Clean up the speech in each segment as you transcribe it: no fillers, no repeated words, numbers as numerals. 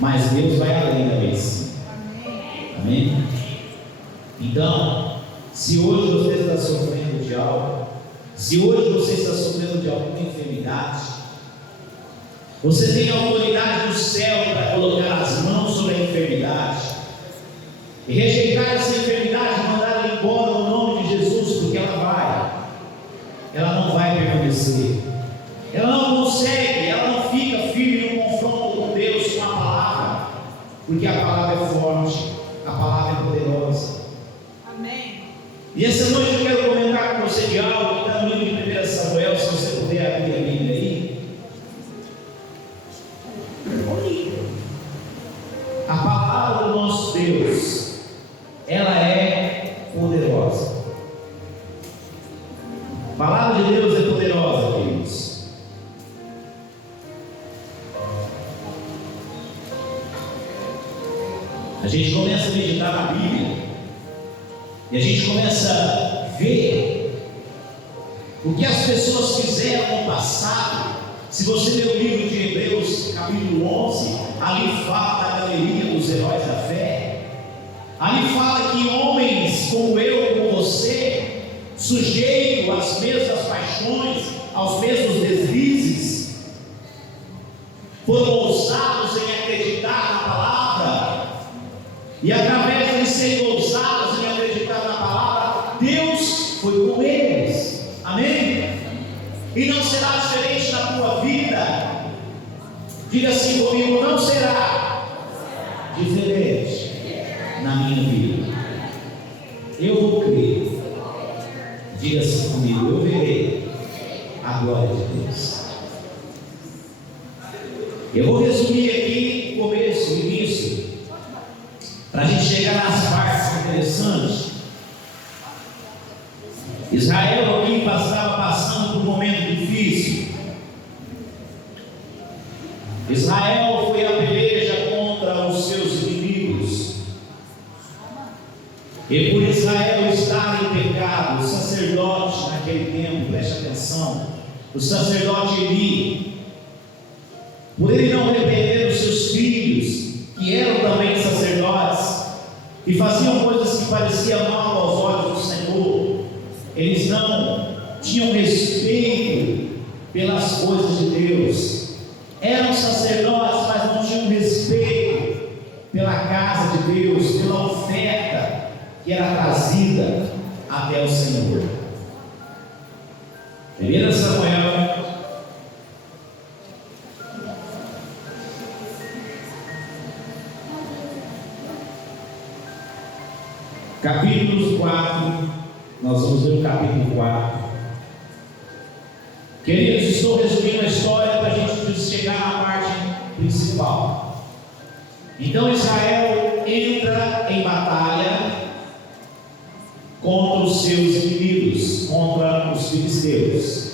mas Deus vai além da medicina. Amém? Então, se hoje você está sofrendo de algo, se hoje você está sofrendo de alguma enfermidade, você tem a autoridade do céu para colocar as mãos sobre a enfermidade e rejeitar essa enfermidade, mandar ela embora no nome de Jesus, porque ela não vai permanecer, ela não consegue, ela não fica firme no confronto com Deus, com a palavra, porque a palavra é forte, a palavra é poderosa. Amém. E essa noite eu quero comentar com você de algo que está no livro de 1 Samuel, se você puder abrir a Bíblia aí. A palavra do nosso Deus, ela é poderosa. A palavra de Deus é poderosa, queridos. A gente começa a meditar na Bíblia e a gente começa a ver o que as pessoas fizeram no passado. Se você ler o livro de Hebreus, capítulo 11, ali fala da galeria dos heróis da fé. Ali fala que homens como eu, como você, sujeito às mesmas paixões, aos mesmos deslizes, foram ousados em acreditar na palavra, e através de serem ousados em acreditar na palavra, Deus foi com eles. Amém? E não será diferente na tua vida. Diga assim comigo: não será diferente na minha vida. Eu vou crer. Diga assim comigo: eu verei a glória de Deus. Eu vou resumir aqui o começo, o início, para a gente chegar nas partes interessantes. Israel aqui estava passando por um momento difícil. Israel foi à peleja contra os seus inimigos, e por Israel estar em pecado, o sacerdote naquele tempo, preste atenção, o sacerdote Eli, por ele não repreender os seus filhos, que eram também sacerdotes, e faziam coisas que pareciam mal aos olhos do Senhor, eles não tinham respeito pelas coisas de Deus. Eram sacerdotes, mas não tinham respeito pela casa de Deus, pela oferta que era trazida até o Senhor. 1 Samuel, capítulo 4, nós vamos ver o capítulo 4. Queridos, estou resumindo a história para a gente chegar na parte principal. Então Israel entra em batalha contra os seus inimigos, contra os filisteus.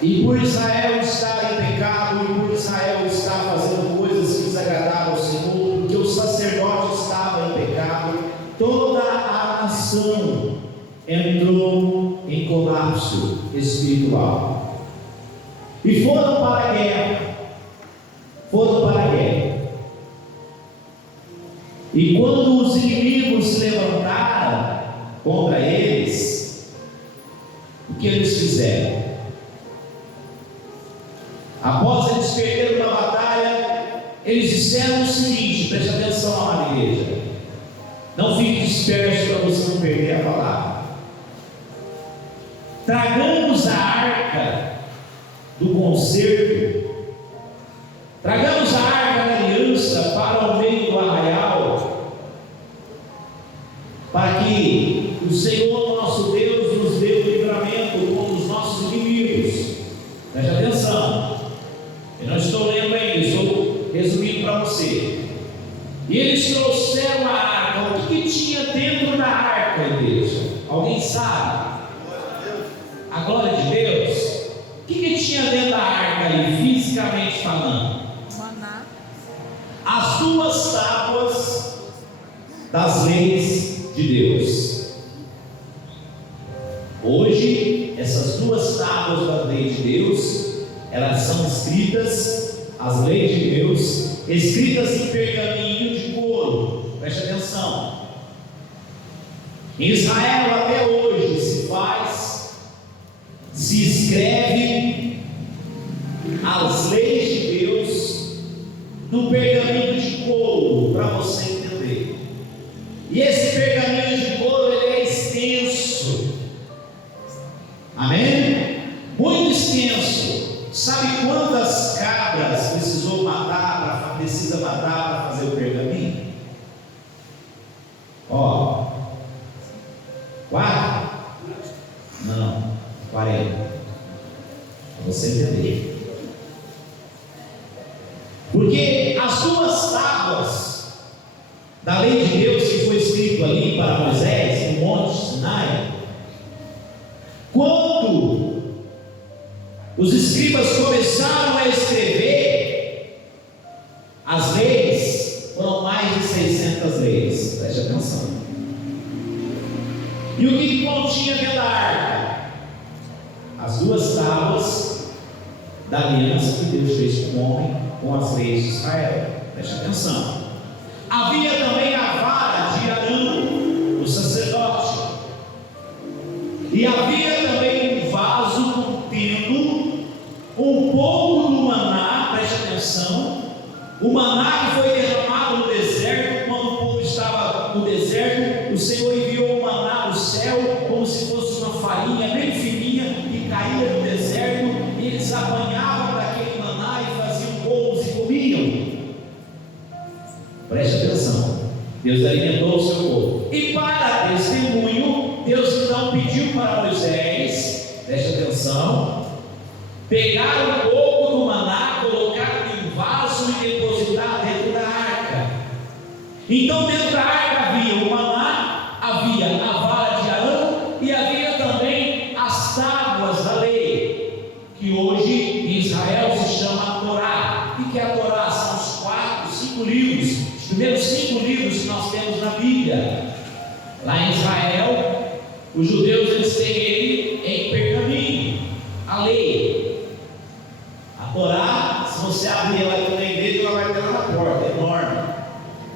E por Israel estar em pecado, e por Israel estar fazendo coisas que desagradavam ao Senhor, porque o sacerdote estava em pecado, toda a nação entrou em colapso espiritual. E foram para a guerra. E quando os inimigos se levantaram contra eles, o que eles fizeram? Após eles perderem uma batalha, eles disseram o seguinte: preste atenção, amada igreja, não fique disperso para você não perder a palavra. Tragamos a arca do concerto, tragamos a arca da aliança para o meio do arraial, para que o Senhor nosso Deus nos dê o livramento contra os nossos inimigos. Preste atenção, eu não estou lendo ainda, estou resumindo para você. E eles trouxeram a arca. O que tinha dentro da arca, igreja? Alguém sabe? A glória de Deus. O que tinha dentro da arca ali, fisicamente falando? Maná. As duas tábuas das leis de Deus. Hoje, essas duas tábuas da lei de Deus, elas são escritas as leis de Deus, escritas em pergaminho de couro. Preste atenção. Em Israel até hoje se escreve as leis de Deus no pergaminho de couro, para você entender. E esse pergaminho de couro, ele é extenso. Amém? Muito extenso. Sabe quantas cabras precisa matar para fazer o pergaminho? Ó, 4? Não, 40. Para você entender. Porque as duas tábuas da lei de Deus que foi escrito ali para Moisés, no Monte Sinai, quando os escribas começaram a escrever as leis, foram mais de 600 leis. Preste atenção. E o que continha dentro da arca? As duas tábuas da aliança que Deus fez com o homem, com as leis de Israel. Preste atenção. Havia também a vara de Arão, o sacerdote, e havia também um vaso contendo um pouco do maná. Preste atenção. O maná que foi derramado no deserto, quando o povo estava no deserto, o Senhor enviou o maná do céu, como se fosse uma farinha bem fininha, e caía no deserto, e eles apanhavam daquele maná e faziam bolos e comiam. Preste atenção. Deus alimentou o seu povo. E para testemunho, Deus então pediu para Moisés, preste atenção, pegar um pouco do maná, colocar em um vaso e depositar dentro da arca. Então dentro da arca havia o maná, havia a vara de Arão e havia também as tábuas da lei, que hoje em Israel se chama a Torá. E que a Torá são os 5 livros, os primeiros 5 livros que nós temos na Bíblia. Lá em Israel, os judeus eles têm ele em pergaminho, a lei. A Torá, se você abrir ela aqui na igreja, ela vai ter lá na porta, é enorme,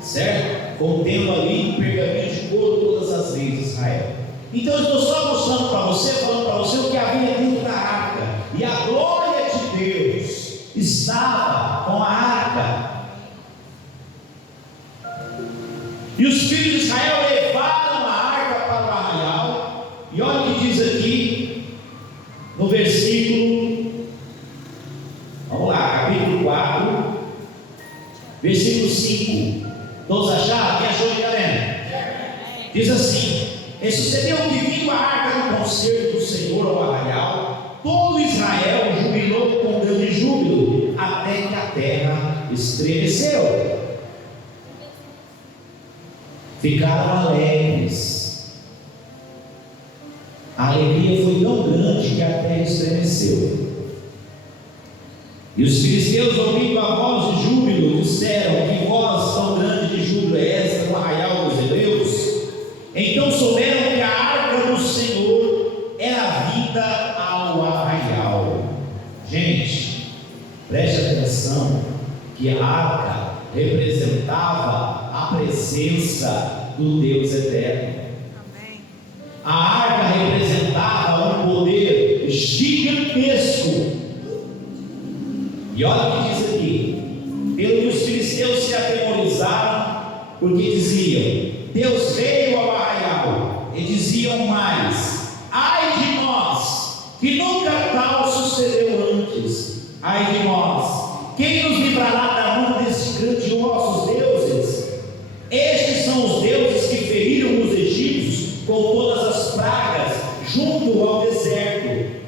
certo? Contendo ali em pergaminho de couro todas as leis de Israel. Então eu estou só mostrando para você, falando para você o que havia dentro da arca. E a glória de Deus estava com a arca. E os filhos de Israel levaram a arca para o arraial. E olha o que diz aqui no versículo, vamos lá, capítulo 4, versículo 5. Todos acharam? Quem achou de galera? Diz assim: e sucedeu que, vindo a arca do concerto do Senhor ao arraial, todo Israel jubilou com grande júbilo, até que a terra estremeceu. Ficaram alegres. A alegria foi tão grande que a terra estremeceu. E os filisteus, ouvindo a voz de júbilo, disseram: que voz tão grande de júbilo é esta no arraial dos hebreus? Então souberam que a arca do Senhor era vinda ao arraial. Gente, preste atenção que a arca representava a presença do Deus eterno. Amém. A arca representava um poder gigantesco. E olha o que diz aqui: pelo que os filisteus se atemorizaram, porque diziam: Deus veio ao arraial. E diziam mais: ai de nós, que nunca tal sucedeu antes. Ai de nós, quem nos livrará da mão desses grandiosos deuses? Estes são os deuses que feriram os egípcios com todas as pragas junto ao deserto.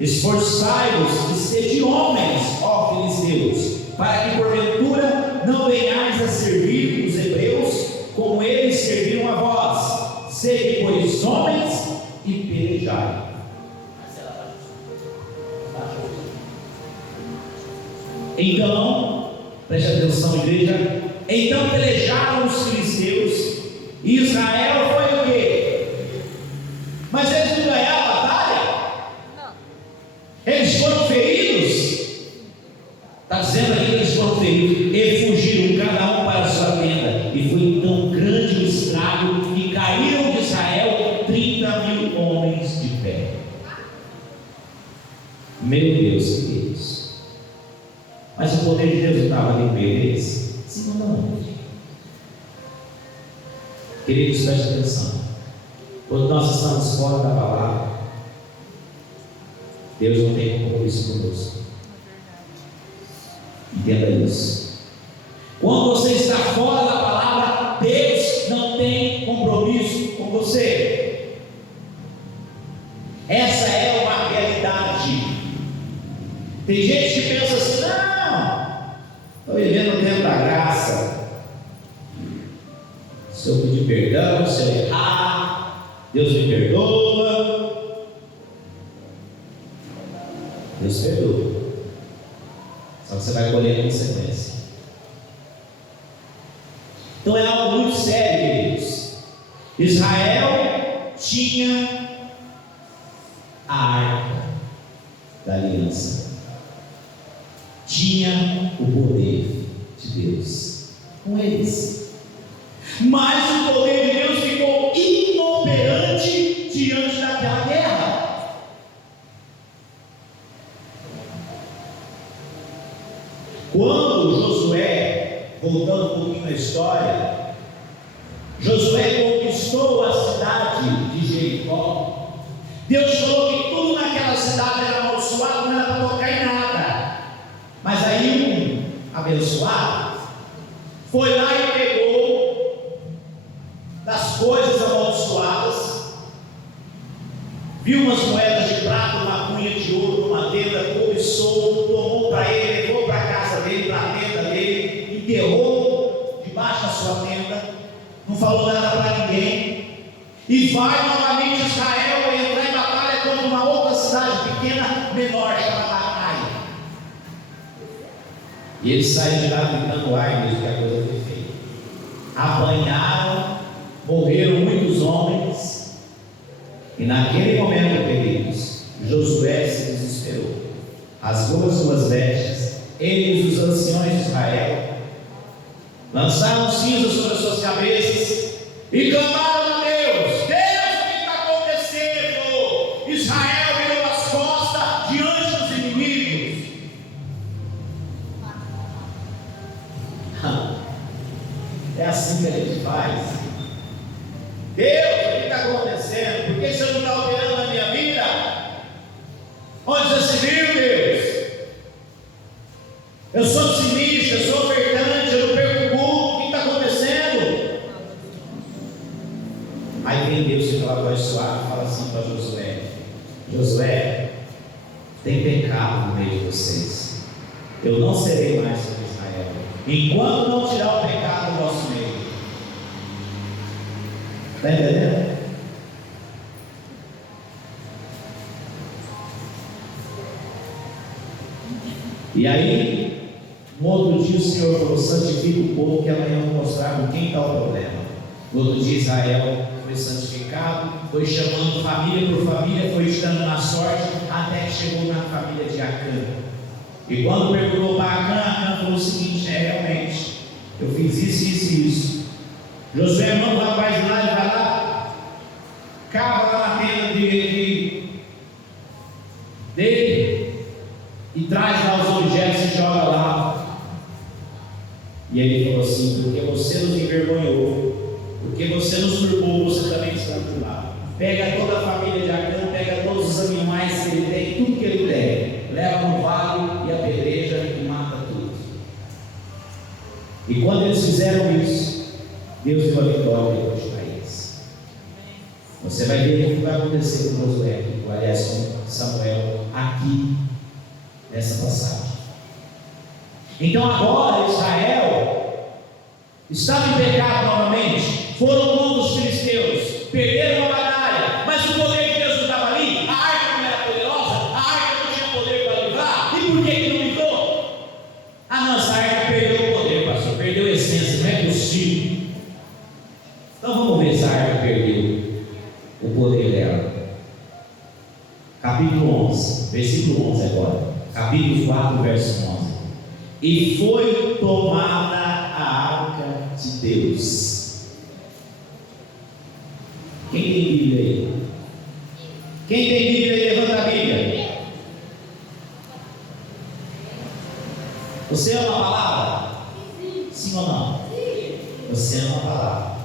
Esforçai-vos e sede homens, ó filisteus, para que porventura não venhais a servir os hebreus como eles serviram a vós. Sede, pois, homens e pelejai. Então, preste atenção, igreja. Então pelejaram os filisteus, e Israel foi o quê? Mas eles não ganharam a batalha? Não. Eles foram feridos? Está dizendo aqui que Meu Deus, que é isso? Mas o poder de Deus não estava ali no meio deles? Sim, não. Queridos, preste atenção. Quando nós estamos fora da palavra, Deus não tem compromisso conosco. Entenda isso. Quando você está fora da palavra, Deus não tem compromisso com você. Essa é uma realidade. Tem gente que pensa assim: não, estou vivendo o tempo da graça. Se eu pedir perdão, se eu errar, Deus me perdoa. Deus perdoa. Só que você vai colher a consequência. Então é algo muito sério, queridos. Israel tinha a arca da aliança, tinha o poder de Deus com eles, mas o poder de Deus ficou inoperante diante daquela guerra. Quando Josué, voltando um pouquinho na história, Josué conquistou a cidade de Jericó. Deus falou que tudo naquela cidade era amaldiçoado, não era para tocar em nada. Mas aí um abençoado foi lá e pegou das coisas amaldiçoadas, viu umas moedas de prata, uma cunha de ouro, uma tenda, cobiçou, tomou para ele, levou para a casa dele, para a tenda dele, enterrou debaixo da sua tenda, não falou nada para ninguém, e vai novamente Israel entrar em batalha contra uma outra cidade pequena, menor, chamada Ai. E eles saem de lá gritando ai, mesmo que a coisa foi feita. Apanharam, morreram muitos homens, e naquele momento, queridos, Josué se desesperou, rasgou as suas vestes, eles, os anciões de Israel, lançaram cinzas sobre as suas cabeças e clamaram a Deus: Deus, o que está acontecendo? Israel virou as costas diante dos inimigos. É assim que a gente faz. Deus, o que está acontecendo? Por que você não está operando na minha vida? Onde já se viu, Deus? Eu sou otimista, eu sou ofertante, eu não perco culto. O que está acontecendo? Aí vem Deus e fala voz suave, fala assim para Josué: Josué, tem pecado no meio de vocês. Eu não serei mais sobre Israel enquanto não tirar o pecado do nosso meio. Está entendendo? E aí, no outro dia o Senhor falou: santifica o povo, que amanhã eu vou mostrar com quem está o problema. No outro dia Israel foi santificado, foi chamando família por família, foi estando na sorte, até que chegou na família de Acã. E quando perguntou para Acã falou o seguinte: realmente, eu fiz isso e isso. Josué manda o rapaz lá, ele vai lá, cava lá na tenda dele e traz lá os objetos e joga lá. E aí ele falou assim: porque você nos envergonhou, porque você nos turbou, você também está turbado. Pega toda a família de Acã, pega todos os animais que ele tem, tudo que ele tem, leva no vale e apedreja e mata tudo. E quando eles fizeram isso, Deus deu a vitória depois para eles. Você vai ver o que vai acontecer com Josué, aliás, com Samuel, aqui nessa passagem. Então agora Israel estava em pecado novamente, foram contra os filisteus, perderam a batalha, mas o poder de Deus não estava ali, a arca não era poderosa, a arca não tinha poder para livrar. E por que não livrou? A nossa arca perdeu o poder, pastor, perdeu a essência, não é possível. Então vamos ver se a arca perdeu o poder dela. Capítulo 11, versículo 11 agora, capítulo 4, verso 11. E foi tomada a arca de Deus. Quem tem Bíblia aí? Quem tem Bíblia aí, levanta a Bíblia. Você ama a palavra? Sim ou não? Você ama a palavra.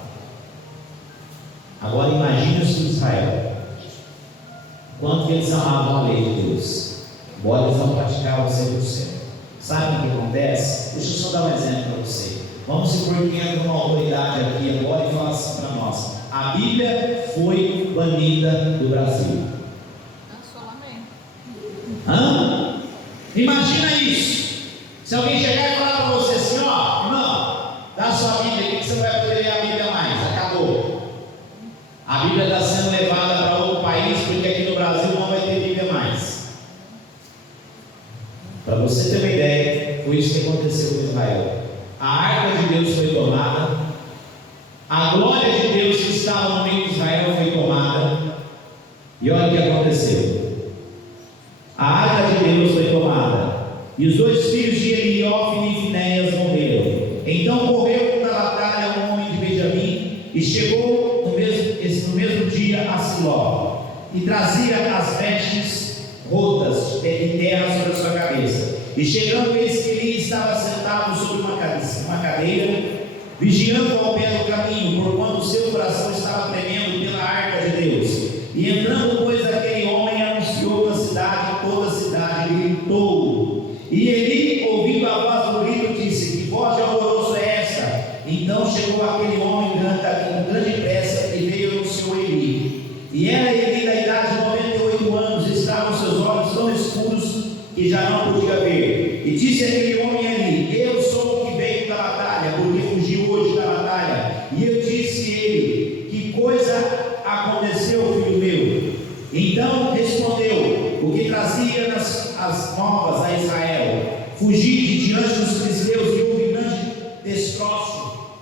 Agora imagine os filhos de Israel. Quanto eles amavam a lei de Deus, embora eles não praticavam 100%. Sabe o que acontece? Deixa eu só dar um exemplo para você. Vamos supor que entra uma autoridade aqui agora e fala assim para nós: a Bíblia foi banida do Brasil. Hã? Imagina isso. Se alguém chegar e falar para você assim: ó, irmão, dá sua Bíblia aqui que você não vai poder ler a Bíblia mais, acabou. A Bíblia está sendo levada para outro país porque aqui no Brasil não vai ter Bíblia mais. Para você ter uma ideia, foi isso que aconteceu com Israel. A arca de Deus foi tomada, a glória de Deus que estava no meio de Israel foi tomada, e olha o que aconteceu: a arca de Deus foi tomada, e os 2 filhos de Eli, Ofni e Finéias, morreram. Então correu na batalha um homem de Benjamim, e chegou no mesmo dia a Siló, e trazia as vestes rotas de terra sobre a sua cabeça. E chegando, eis que Eli estava sentado sobre uma cadeira, vigiando ao pé do caminho, porquanto o seu coração estava tremendo pela arca de Deus. E entrando, pois, aquele homem anunciou na cidade, toda a cidade gritou. E Eli, ouvindo a voz do grito, disse: que voz de alvoroço é esta? Então chegou aquele homem com grande pressa e veio e anunciou Eli. E era Eli da idade de 98 anos, e estavam seus olhos tão escuros que já não podia ver. E disse aquele homem ali: eu sou o que veio da batalha, porque fugi hoje da batalha. E eu disse a ele: que coisa aconteceu, filho meu? Então respondeu: o que trazia as novas a Israel: fugi de diante dos filisteus, e houve grande destroço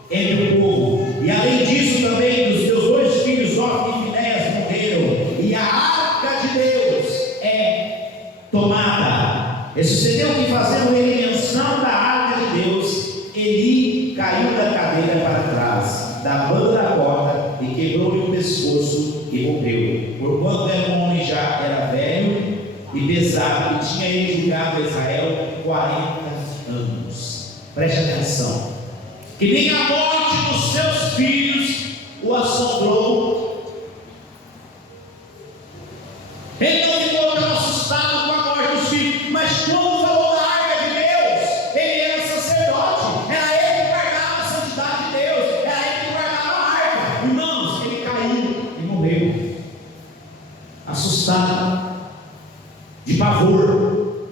entre o povo. E além disso também dos teus 2 filhos, Ofni e Finéias, morreram, e a arca de Deus é tomada. E sucedeu que, fazendo ele menção da arca de Deus, Eli caiu da cadeira para trás, da banda da corda, e quebrou-lhe o pescoço e morreu. Porquanto era um homem, já era velho e pesado, e tinha ele julgado Israel 40 anos. Preste atenção: que nem a morte dos seus filhos o assombrou. Ele não ficou tão assustado com a morte dos filhos, mas quando falou da arca de Deus, ele era sacerdote, era ele que guardava a santidade de Deus, era ele que guardava a arca. Irmãos, ele caiu e morreu, assustado, de pavor.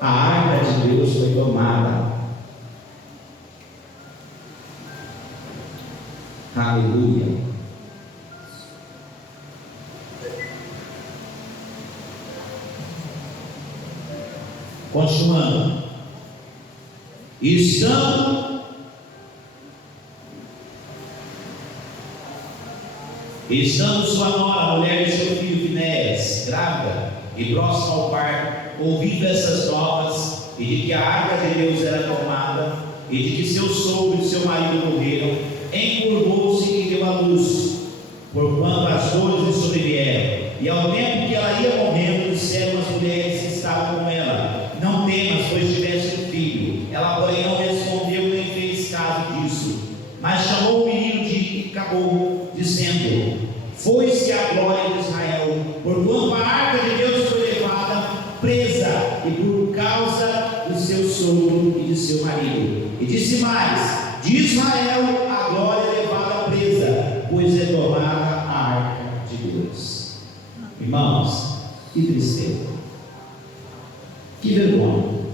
A arca de Deus foi tomada. Aleluia. Continuando, estando sua nora, mulher de seu filho Finéias, grávida e próxima ao parto, ouvindo essas novas, e de que a arca de Deus era tomada, e de que seu sogro e seu marido morreram, encurvou-se e deu à luz, porquanto as dores lhe sobrevieram. E ao tempo que ela ia morrendo, disseram as mulheres que estavam com ela: não temas, pois tiveste um filho. Ela, porém, não respondeu nem fez caso disso, mas chamou o menino de Icabod, dizendo: foi-se a glória de Israel, porquanto a arca de Deus foi levada presa, e por causa do seu sogro e de seu marido. E disse mais: de Israel a glória é levada presa, pois é tomada a arca de Deus. Irmãos, que tristeza, que vergonha.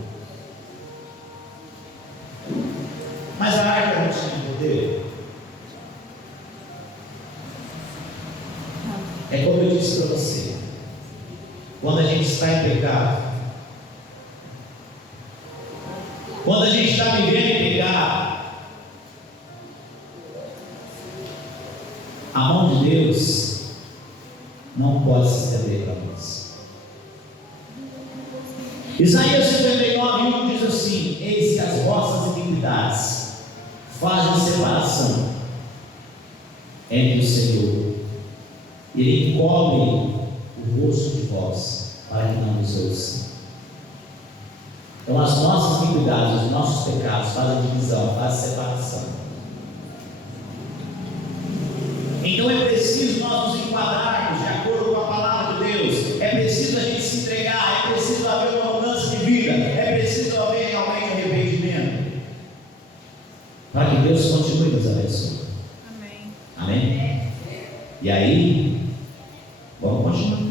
Mas a arca não tinha poder. É como eu disse para você: quando a gente está em pecado, quando a gente está vivendo em pecado, a mão de Deus não pode se estender para nós. Isaías 59:1 diz assim: eis que as vossas iniquidades fazem separação entre o Senhor, e Ele encobre o rosto de vós, para que não nos ouça. Então as nossas iniquidades, os nossos pecados fazem divisão, fazem separação. Então é preciso nós nos enquadrarmos de acordo com a palavra de Deus. É preciso a gente se entregar, é preciso haver uma mudança de vida, é preciso haver realmente arrependimento, para que Deus continue nos abençoando. Amém. Amém? E aí, vamos continuar.